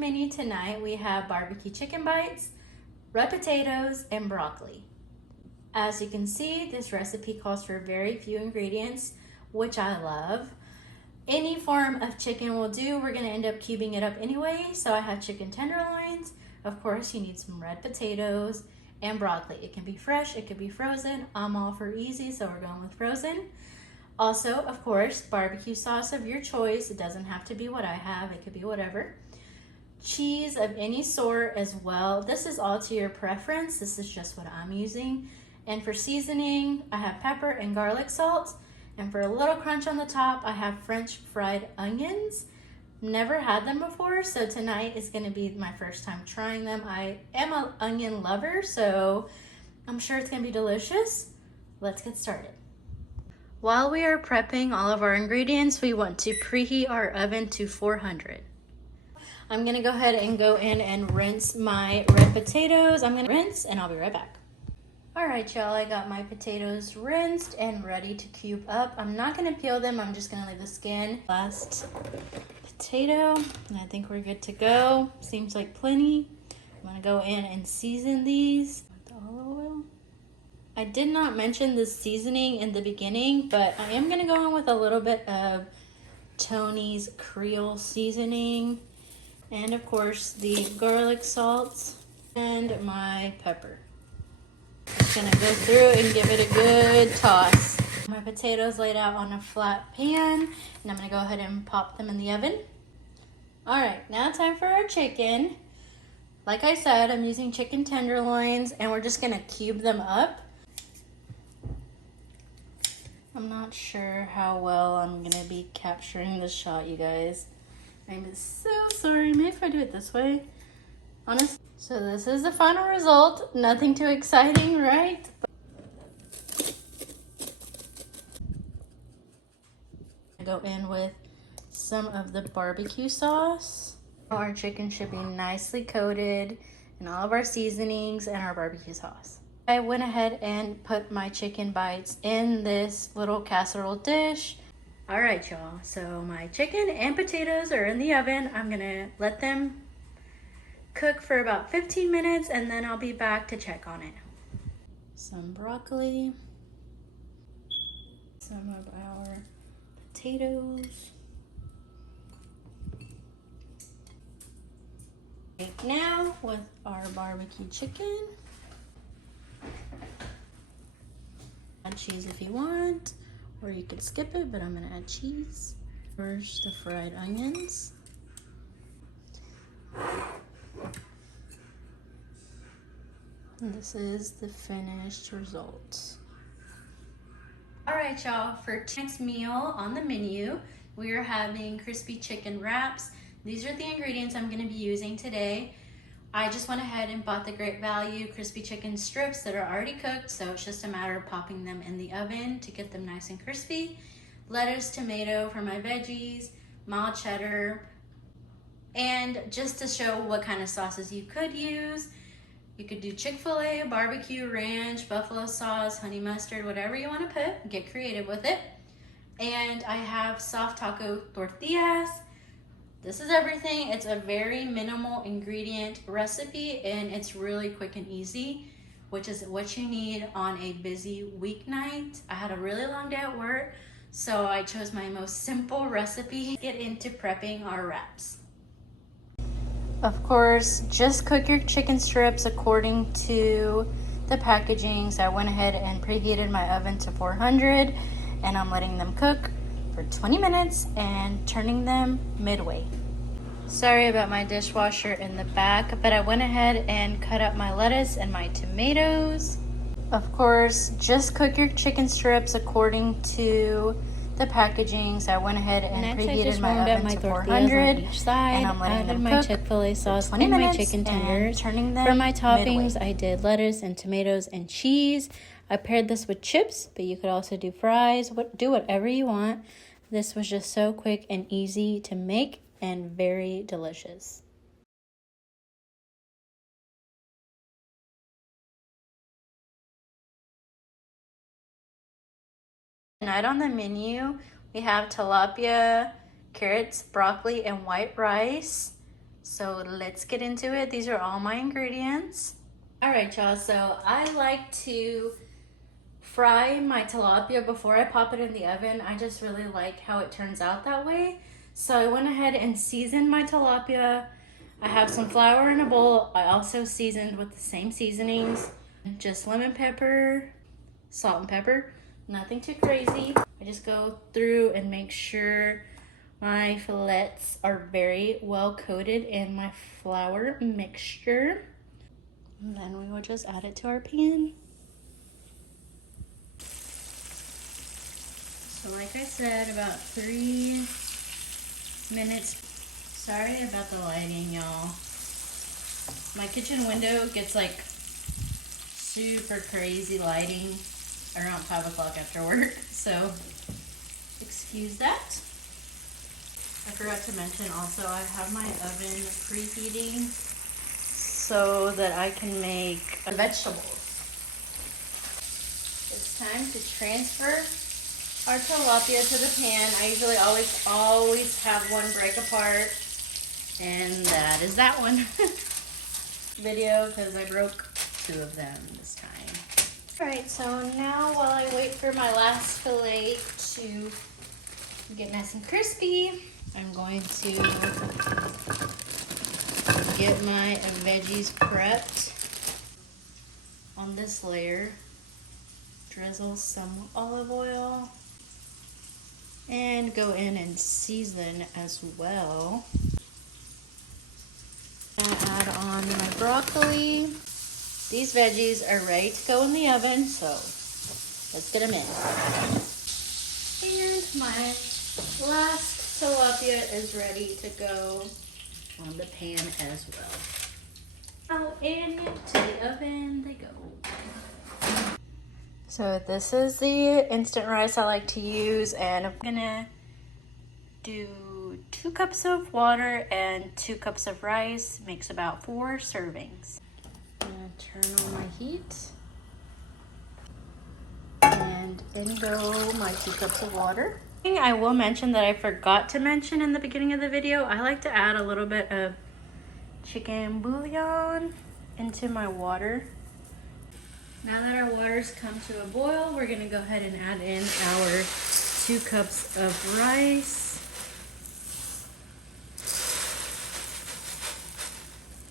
menu tonight, we have barbecue chicken bites, red potatoes, and broccoli. As you can see, this recipe calls for very few ingredients, which I love. Any form of chicken will do. We're gonna end up cubing it up anyway. So I have chicken tenderloins. Of course, you need some red potatoes and broccoli. It can be fresh, it could be frozen. I'm all for easy, so we're going with frozen. Also, of course, barbecue sauce of your choice. It doesn't have to be what I have, it could be whatever. Cheese of any sort as well. This is all to your preference. This is just what I'm using. And for seasoning, I have pepper and garlic salt. And for a little crunch on the top, I have French fried onions. Never had them before, so tonight is gonna be my first time trying them. I am an onion lover, so I'm sure it's gonna be delicious. Let's get started. While we are prepping all of our ingredients, we want to preheat our oven to 400. I'm gonna go ahead and go in and rinse my red potatoes. I'm gonna rinse and I'll be right back. All right, y'all, I got my potatoes rinsed and ready to cube up. I'm not gonna peel them, I'm just gonna leave the skin. Last potato, and I think we're good to go. Seems like plenty. I'm gonna go in and season these with the olive oil. I did not mention the seasoning in the beginning, but I am gonna go in with a little bit of Tony's Creole seasoning, and of course the garlic salt and my pepper. Just gonna go through and give it a good toss. My potatoes laid out on a flat pan, and I'm gonna go ahead and pop them in the oven. All right, now time for our chicken. Like I said, I'm using chicken tenderloins, and we're just gonna cube them up. I'm not sure how well I'm gonna be capturing the shot, you guys. I'm so sorry. Maybe if I do it this way. Honestly. So this is the final result. Nothing too exciting, right? I go in with some of the barbecue sauce. Our chicken should be nicely coated in all of our seasonings and our barbecue sauce. I went ahead and put my chicken bites in this little casserole dish. All right, y'all, so my chicken and potatoes are in the oven. I'm gonna let them cook for about 15 minutes and then I'll be back to check on it. Some broccoli, some of our potatoes. Now with our barbecue chicken. Add cheese if you want, or you could skip it, but I'm gonna add cheese. First, the fried onions. And this is the finished result. All right, y'all, for tonight's meal on the menu, we are having crispy chicken wraps. These are the ingredients I'm gonna be using today. I just went ahead and bought the Great Value crispy chicken strips that are already cooked, so it's just a matter of popping them in the oven to get them nice and crispy. Lettuce, tomato for my veggies, mild cheddar, and just to show what kind of sauces you could use, you could do Chick-fil-A, barbecue, ranch, buffalo sauce, honey mustard, whatever you want to put, get creative with it. And I have soft taco tortillas. This is everything. It's a very minimal ingredient recipe and it's really quick and easy, which is what you need on a busy weeknight. I had a really long day at work, so I chose my most simple recipe. Get into prepping our wraps. Of course, just cook your chicken strips according to the packaging. So I went ahead and preheated my oven to 400 and I'm letting them cook for 20 minutes and turning them midway. Sorry about my dishwasher in the back, but I went ahead and cut up my lettuce and my tomatoes. Of course, just cook your chicken strips according to the packaging. So I went ahead and preheated my oven to 400 on each side, and I'm letting them my cook Chick-fil-A sauce for 20 and my minutes chicken and tenders. turning them For my toppings, midway. I did lettuce and tomatoes and cheese. I paired this with chips, but you could also do fries. Do whatever you want. This was just so quick and easy to make and very delicious. Tonight on the menu, we have tilapia, carrots, broccoli, and white rice. So let's get into it. These are all my ingredients. All right, y'all, so I like to fry my tilapia before I pop it in the oven. I just really like how it turns out that way. So I went ahead and seasoned my tilapia. I have some flour in a bowl. I also seasoned with the same seasonings, just lemon pepper, salt and pepper, nothing too crazy. I just go through and make sure my fillets are very well coated in my flour mixture. And then we will just add it to our pan. So like I said, about 3 minutes. Sorry about the lighting, y'all. My kitchen window gets like super crazy lighting around 5 o'clock after work, so excuse that. I forgot to mention also I have my oven preheating so that I can make vegetables. It's time to transfer our tilapia to the pan. I usually always have one break apart, and that is that one video because I broke 2 of them this time. All right, so now while I wait for my last fillet to get nice and crispy, I'm going to get my veggies prepped on this layer. Drizzle some olive oil and go in and season as well. I add on my broccoli. These veggies are ready to go in the oven, so let's get them in. And my last tilapia is ready to go on the pan as well. Now into the oven they go. So this is the instant rice I like to use, and I'm gonna do 2 cups of water and 2 cups of rice. Makes about 4 servings. I'm gonna turn on my heat, and in go my 2 cups of water. I will mention that I forgot to mention in the beginning of the video, I like to add a little bit of chicken bouillon into my water. Now that our water's come to a boil, we're gonna go ahead and add in our 2 cups of rice.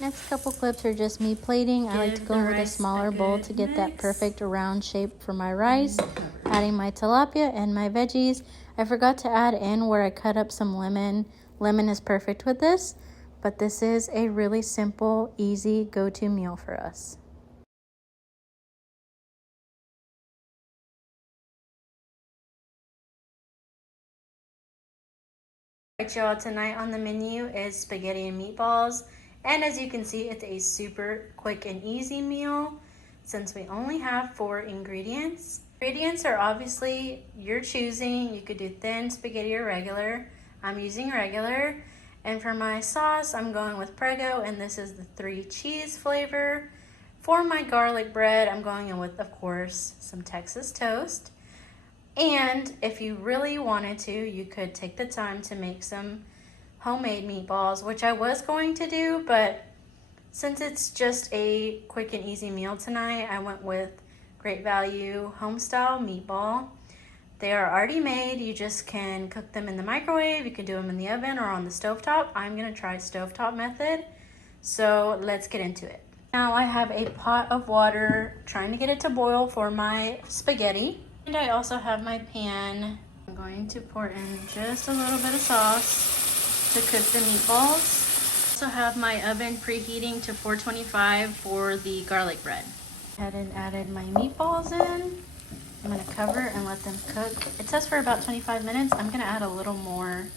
Next couple clips are just me plating. I like to go in with a smaller bowl to get that perfect round shape for my rice. Adding my tilapia and my veggies. I forgot to add in where I cut up some lemon. Lemon is perfect with this, but this is a really simple, easy go-to meal for us. Alright, y'all, tonight on the menu is spaghetti and meatballs. And as you can see, it's a super quick and easy meal since we only have 4 ingredients. Ingredients are obviously your choosing. You could do thin spaghetti or regular. I'm using regular. And for my sauce, I'm going with Prego, and this is the 3 cheese flavor. For my garlic bread, I'm going in with, of course, some Texas toast. And if you really wanted to, you could take the time to make some homemade meatballs, which I was going to do, but since it's just a quick and easy meal tonight, I went with Great Value home-style meatball. They are already made. You just can cook them in the microwave. You can do them in the oven or on the stovetop. I'm gonna try stovetop method, so let's get into it. Now I have a pot of water, trying to get it to boil for my spaghetti. And I also have my pan. I'm going to pour in just a little bit of sauce to cook the meatballs. I also have my oven preheating to 425 for the garlic bread. Ahead and added my meatballs in. I'm gonna cover and let them cook. It says for about 25 minutes. I'm gonna add a little more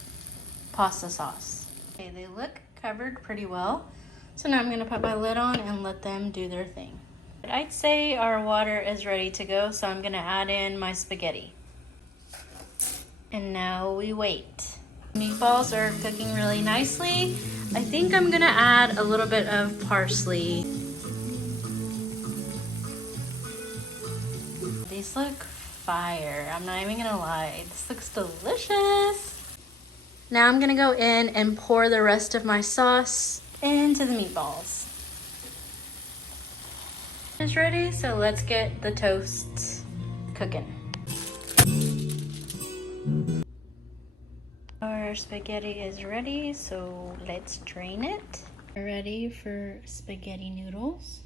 pasta sauce. Okay, they look covered pretty well. So now I'm gonna put my lid on and let them do their thing. I'd say our water is ready to go, so I'm gonna add in my spaghetti. And now we wait. Meatballs are cooking really nicely. I think I'm gonna add a little bit of parsley. These look fire. I'm not even gonna lie. This looks delicious. Now I'm gonna go in and pour the rest of my sauce into the meatballs. It's ready, so let's get the toast cooking. Our spaghetti is ready, so let's drain it. We're ready for spaghetti noodles.